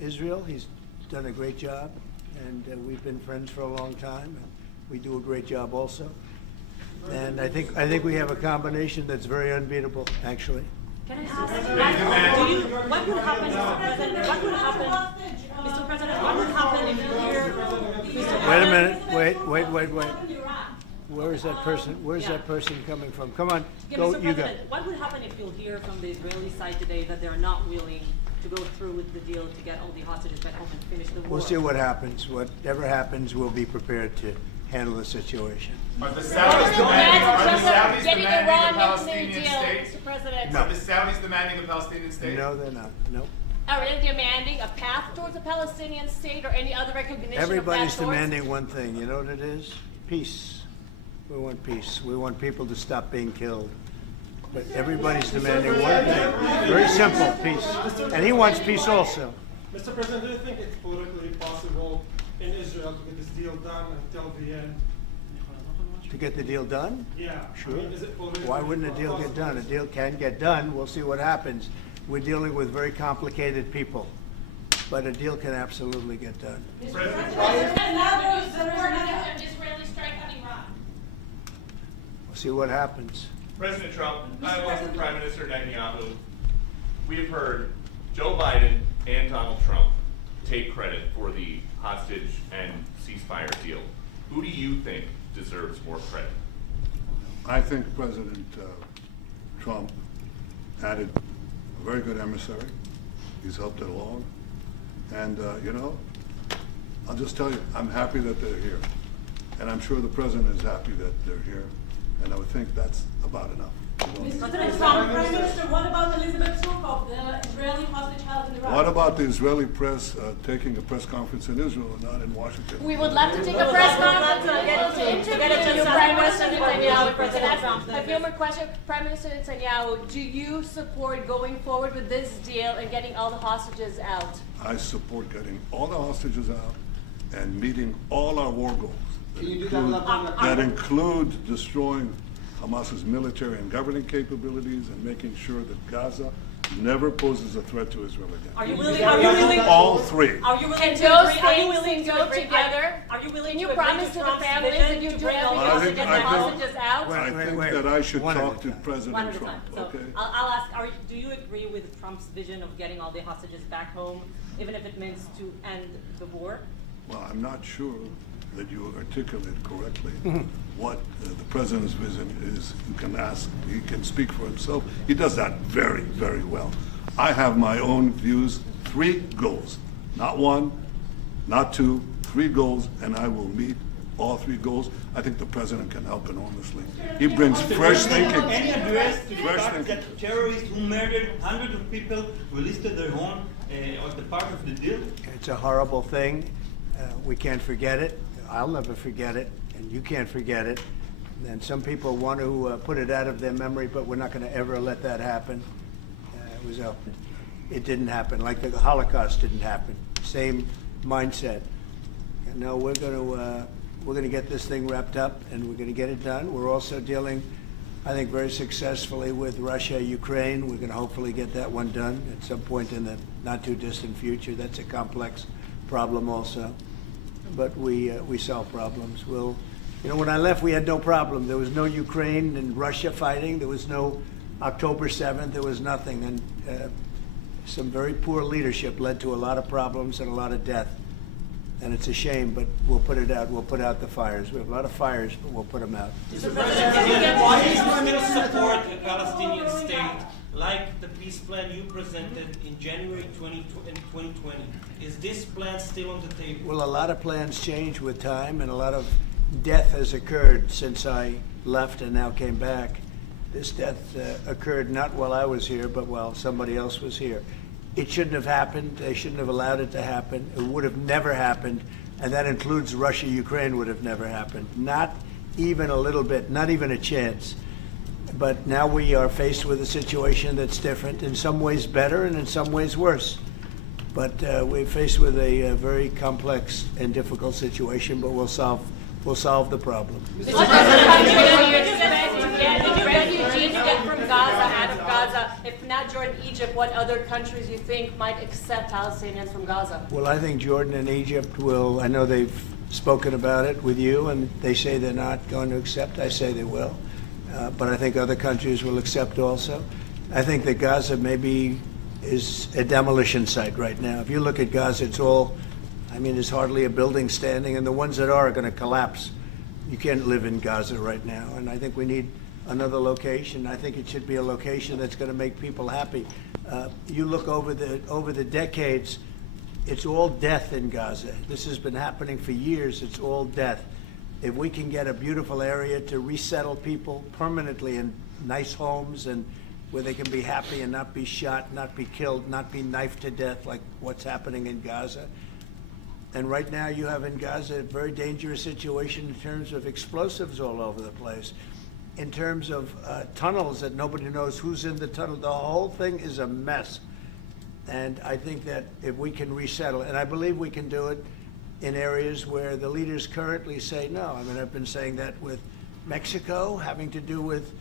Israel. He's done a great job, and we've been friends for a long time, and we do a great job also. And I think we have a combination that's very unbeatable, actually. Can I ask, what would happen, Mr. President, Mr. President, what would happen if you hear... Wait a minute, wait. Where is that person? Where's that person coming from? Come on, go, Mr. you go. President, what would happen if you'll hear from the Israeli side today that they're not willing to go through with the deal to get all the hostages back home and finish the war? We'll see what happens. Whatever happens, we'll be prepared to handle the situation. Are the Saudis demanding a Palestinian deal, state? Mr. President. No. Are the Saudis demanding a Palestinian state? No, they're not. No. Are they demanding a path towards a Palestinian state or any other recognition Everybody's of that demanding one thing. You know what it is? Peace. We want peace. We want people to stop being killed. But everybody's demanding one thing. Very simple, peace. And he wants peace also. Mr. President, do you think it's politically possible in Israel to get this deal done until the end? To get the deal done? Yeah. Sure. I mean, is it politically Why wouldn't a deal get done? A deal can get done. We'll see what happens. We're dealing with very complicated people. But a deal can absolutely get done. Israeli strike on Iran. We'll see what happens. President Trump, I want from Prime Minister Netanyahu. We have heard Joe Biden and Donald Trump take credit for the hostage and ceasefire deal. Who do you think deserves more credit? I think President Trump added a very good emissary. He's helped it along. And, I'll just tell you, I'm happy that they're here. And I'm sure the President is happy that they're here. And I would think that's about enough. President Trump, Prime Minister, what about Elizabeth Surkov, the Israeli hostage held in Iraq? What about the Israeli press taking a press conference in Israel and not in Washington? We would love to take a press conference to interview you, Prime Minister Netanyahu. President Trump. A few more questions. Prime Minister Netanyahu, do you support going forward with this deal and getting all the hostages out? I support getting all the hostages out and meeting all our war goals. That include destroying Hamas's military and governing capabilities and making sure that Gaza never poses a threat to Israel again. Are you willing? All three. Are you willing And to those agree? Are you things willing can to go agree? together? Are you willing Can you to agree promise to to the Trump's families vision that you to do bring all the everything to hostages get the back home? hostages out? I think wait. that I should One at talk a to time. President One at a Trump, time. So okay? I'll ask, do you agree with Trump's vision of getting all the hostages back home, even if it means to end the war? Well, I'm not sure that you articulate correctly what the President's vision is. You can ask, he can speak for himself. He does that very, very well. I have my own views, 3 goals, not 1, not 2, 3 goals, and I will meet all 3 goals. I think the President can help enormously. He brings fresh thinking. Any address to the Fresh fact thinking. that terrorists who murdered hundreds of people released their home as the part of the deal? It's a horrible thing. We can't forget it. I'll never forget it, and you can't forget it. And some people want to put it out of their memory, but we're not going to ever let that happen. It didn't happen, like the Holocaust didn't happen. Same mindset. And no, we're going to get this thing wrapped up, and we're going to get it done. We're also dealing, I think, very successfully with Russia, Ukraine. We're going to hopefully get that one done at some point in the not too distant future. That's a complex problem also. But we solve problems. When I left, we had no problem. There was no Ukraine and Russia fighting. There was no October 7th. There was nothing. And some very poor leadership led to a lot of problems and a lot of death. And it's a shame, but we'll put it out. We'll put out the fires. We have a lot of fires, but we'll put them out. Mr. President, why do you still support a Palestinian state like the peace plan you presented in January 2020? Is this plan still on the table? Well, a lot of plans change with time, and a lot of death has occurred since I left and now came back. This death occurred not while I was here, but while somebody else was here. It shouldn't have happened. They shouldn't have allowed it to happen. It would have never happened, and that includes Russia-Ukraine would have never happened. Not even a little bit, not even a chance. But now we are faced with a situation that's different, in some ways better and in some ways worse. But we're faced with a very complex and difficult situation, but we'll solve the problem. Mr. President, do you expect refugees to get from Gaza out of Gaza? Gaza? If not Jordan, Egypt, what other countries you think might accept Palestinians from Gaza? Well, I think Jordan and Egypt will, I know they've spoken about it with you, and they say they're not going to accept. I say they will. But I think other countries will accept also. I think that Gaza maybe is a demolition site right now. If you look at Gaza, it's all, I mean, there's hardly a building standing, and the ones that are going to collapse. You can't live in Gaza right now, and I think we need another location. I think it should be a location that's going to make people happy. You look over the decades, it's all death in Gaza. This has been happening for years. It's all death. If we can get a beautiful area to resettle people permanently in nice homes and where they can be happy and not be shot, not be killed, not be knifed to death like what's happening in Gaza. And right now you have in Gaza a very dangerous situation in terms of explosives all over the place, in terms of tunnels that nobody knows who's in the tunnel. The whole thing is a mess. And I think that if we can resettle, and I believe we can do it in areas where the leaders currently say no. I mean, I've been saying that with Mexico, having to do with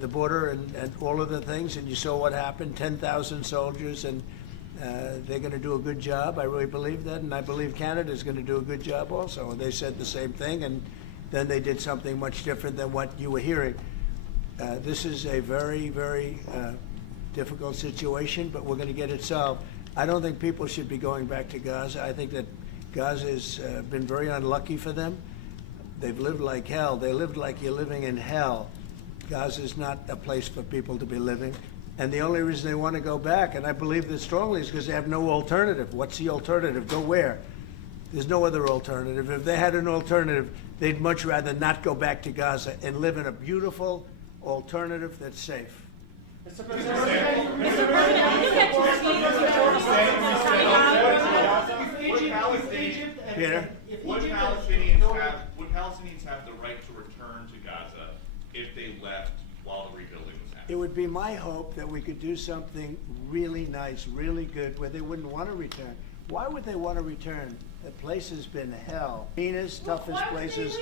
the border and all of the things, and you saw what happened, 10,000 soldiers, and they're going to do a good job. I really believe that, and I believe Canada is going to do a good job also. And they said the same thing, and then they did something much different than what you were hearing. This is a very, very difficult situation, but we're going to get it solved. I don't think people should be going back to Gaza. I think that Gaza has been very unlucky for them. They've lived like hell. They lived like you're living in hell. Gaza is not a place for people to be living. And the only reason they want to go back, and I believe this strongly, is because they have no alternative. What's the alternative? Go where? There's no other alternative. If they had an alternative, they'd much rather not go back to Gaza and live in a beautiful alternative that's safe. Mr. President, Peter? Would Palestinians have the right to return to Gaza if they left while the rebuilding was It happening? would be my hope that we could do something really nice, really good, where they wouldn't want to return. Why would they want to return? The place has been hell. Meanest, toughest places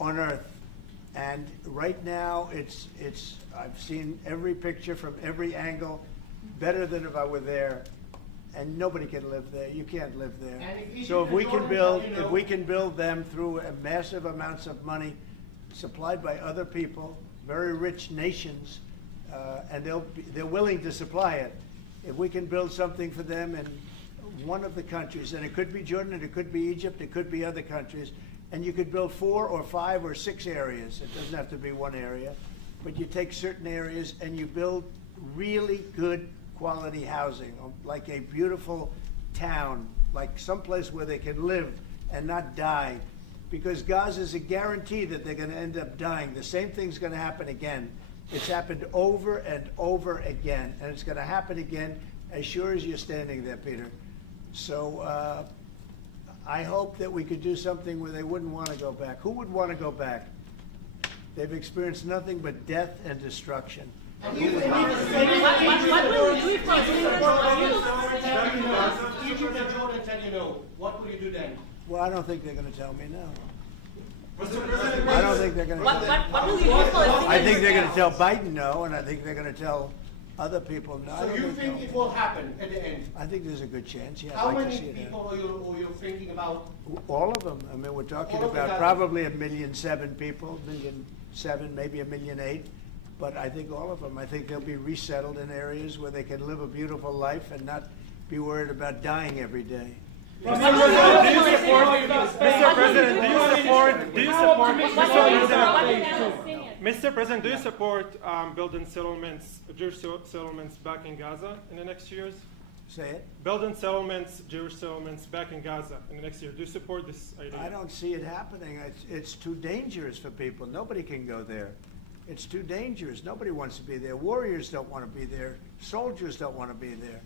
on earth. And right now, I've seen every picture from every angle, better than if I were there. And nobody can live there. You can't live there. So if we can build them through massive amounts of money supplied by other people, very rich nations, and they're willing to supply it. If we can build something for them in one of the countries, and it could be Jordan, and it could be Egypt, it could be other countries, and you could build 4 or 5 or 6 areas. It doesn't have to be one area, but you take certain areas and you build really good quality housing, like a beautiful town, like someplace where they can live and not die. Because Gaza is a guarantee that they're going to end up dying. The same thing's going to happen again. It's happened over and over again, and it's going to happen again as sure as you're standing there, Peter. So I hope that we could do something where they wouldn't want to go back. Who would want to go back? They've experienced nothing but death and destruction. What will you do if Egypt and Jordan tell you no, what will you do then? Well, I don't think they're going to tell me no. Mr. President, I don't think they're going to tell me. what will you do for I think they're going to tell Biden no, and I think they're going to tell other people no. I So don't you think no. it will happen at the end? I think there's a good chance. Yeah, How I'd like many to see it happen. people are you thinking about? All of them. I mean, we're talking All of about them. probably 1,000,007 people, 1,000,007, maybe 1,000,008. But I think all of them. I think they'll be resettled in areas where they can live a beautiful life and not be worried about dying every day. Mr. President, do you support building settlements, Jewish settlements back in Gaza in the next years? Say it. Building settlements, Jewish settlements back in Gaza in the next year. Do you support this idea? I don't see it happening. It's too dangerous for people. Nobody can go there. It's too dangerous. Nobody wants to be there. Warriors don't want to be there. Soldiers don't want to be there.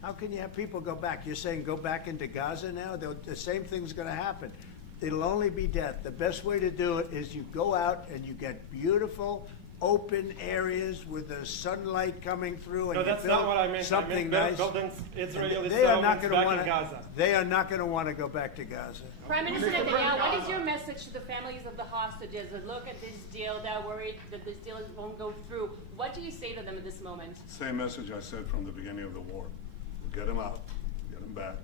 How can you have people go back? You're saying go back into Gaza now? The same thing's going to happen. It'll only be death. The best way to do it is you go out and you get beautiful open areas with the sunlight coming through and No, you that's build not what I meant. something I meant nice. building Israeli They are not settlements going to back want in Gaza. They are not going to want to go back to Gaza. Prime Minister Netanyahu, what is your message to the families of the hostages that look at this deal, that are worried that this deal won't go through? What do you say to them at this moment? Same message I said from the beginning of the war. We'll get them out, get them back.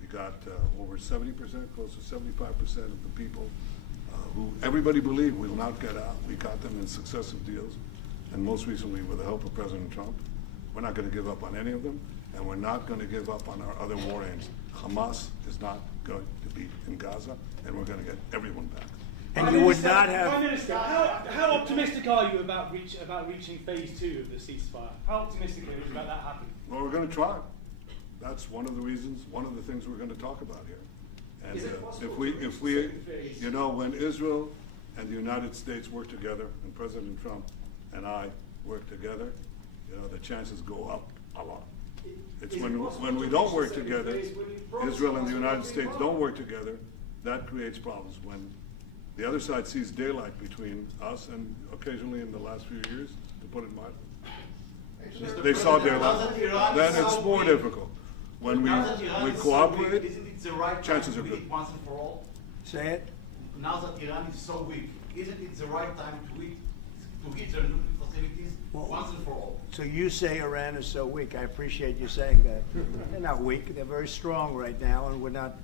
We got over 70%, close to 75% of the people who everybody believed will not get out. We got them in successive deals, and most recently with the help of President Trump. We're not going to give up on any of them, and we're not going to give up on our other war aims. Hamas is not going to be in Gaza, and we're going to get everyone back. And you would not have. Prime Minister, how optimistic are you about reaching phase 2 of the ceasefire? How optimistic are you about that happening? Well, we're going to try. That's one of the reasons, one of the things we're going to talk about here. And Is it possible if we, you know, when Israel and the United States work together, and President Trump and I work together, you know, the chances go up a lot. It's when we don't work together, Israel and the United States don't work together, that creates problems. When the other side sees daylight between us and occasionally in the last few years, to put it mildly, they saw daylight, then it's more difficult. When we cooperate, isn't it the right chances time are to good. eat once and for all? Say it. Now that Iran is so weak, isn't it the right time to hit their nuclear facilities once and for all? So you say Iran is so weak. I appreciate you saying that. They're not weak. They're very strong right now, and we're not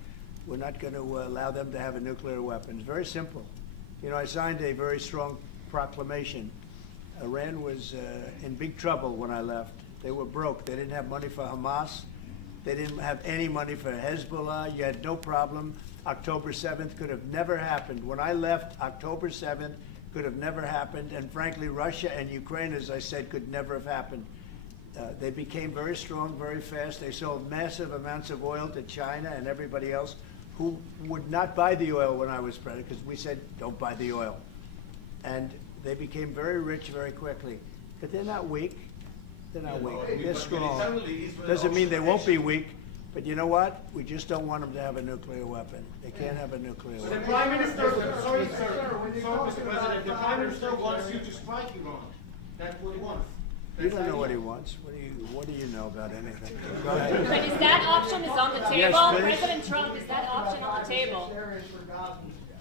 going to allow them to have a nuclear weapon. It's very simple. You know, I signed a very strong proclamation. Iran was in big trouble when I left. They were broke. They didn't have money for Hamas. They didn't have any money for Hezbollah. You had no problem. October 7th could have never happened. When I left, October 7th could have never happened. And frankly, Russia and Ukraine, as I said, could never have happened. They became very strong very fast. They sold massive amounts of oil to China and everybody else who would not buy the oil when I was president, because we said, don't buy the oil. And they became very rich very quickly. But they're not weak. They're not weak. They're strong. Doesn't mean they won't be weak, but you know what? We just don't want them to have a nuclear weapon. They can't have a nuclear The weapon. Prime Minister, sorry, Mr. President, the Prime Minister wants you to strike Iran. That's what he wants. You don't know what he wants. What do you know about anything? Go ahead. But is that option is on the table? Yes, please. President Trump, is that option on the table?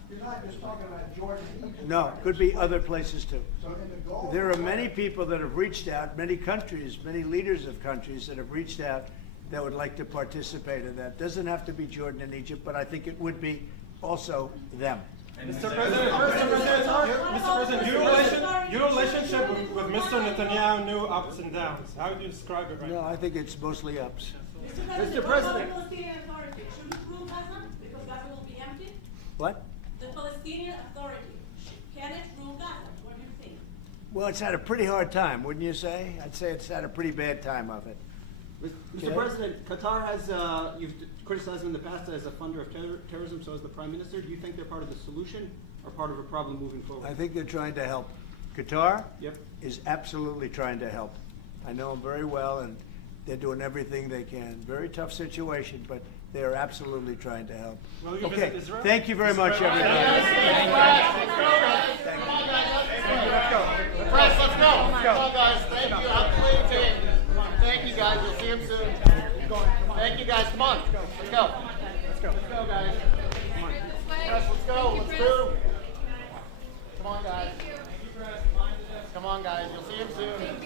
You're not just talking about Jordan and Egypt. No, could be other places too. So in the Gulf, There are many people that have reached out, many countries, many leaders of countries that have reached out that would like to participate in that. Doesn't have to be Jordan and Egypt, but I think it would be also them. Mr. President, your relationship with Mr. Netanyahu knew ups and downs. How would you describe it right No, now? I think it's mostly ups. Mr. President. What about the Palestinian Authority? Should it rule Gaza? Because Gaza will be empty? What? The Palestinian Authority, can it rule Gaza? What do you think? Well, it's had a pretty hard time, wouldn't you say? I'd say it's had a pretty bad time of it. Mr. President, Qatar has, you've criticized them in the past as a funder of terrorism, so as the Prime Minister. Do you think they're part of the solution or part of a problem moving forward? I think they're trying to help. Qatar Yep. is absolutely trying to help. I know them very well, and they're doing everything they can. Very tough situation, but they are absolutely trying to help. Will you Okay, visit Israel? thank you very much, everybody. Press, let's go. Come on, guys. Thank you. Have a great day. Thank you, guys. You'll see him soon. Thank you, guys. Come on. Let's go. Let's go. Let's go, guys. Press, let's go. Let's do. Come on, guys. Come on, guys. You'll see him soon.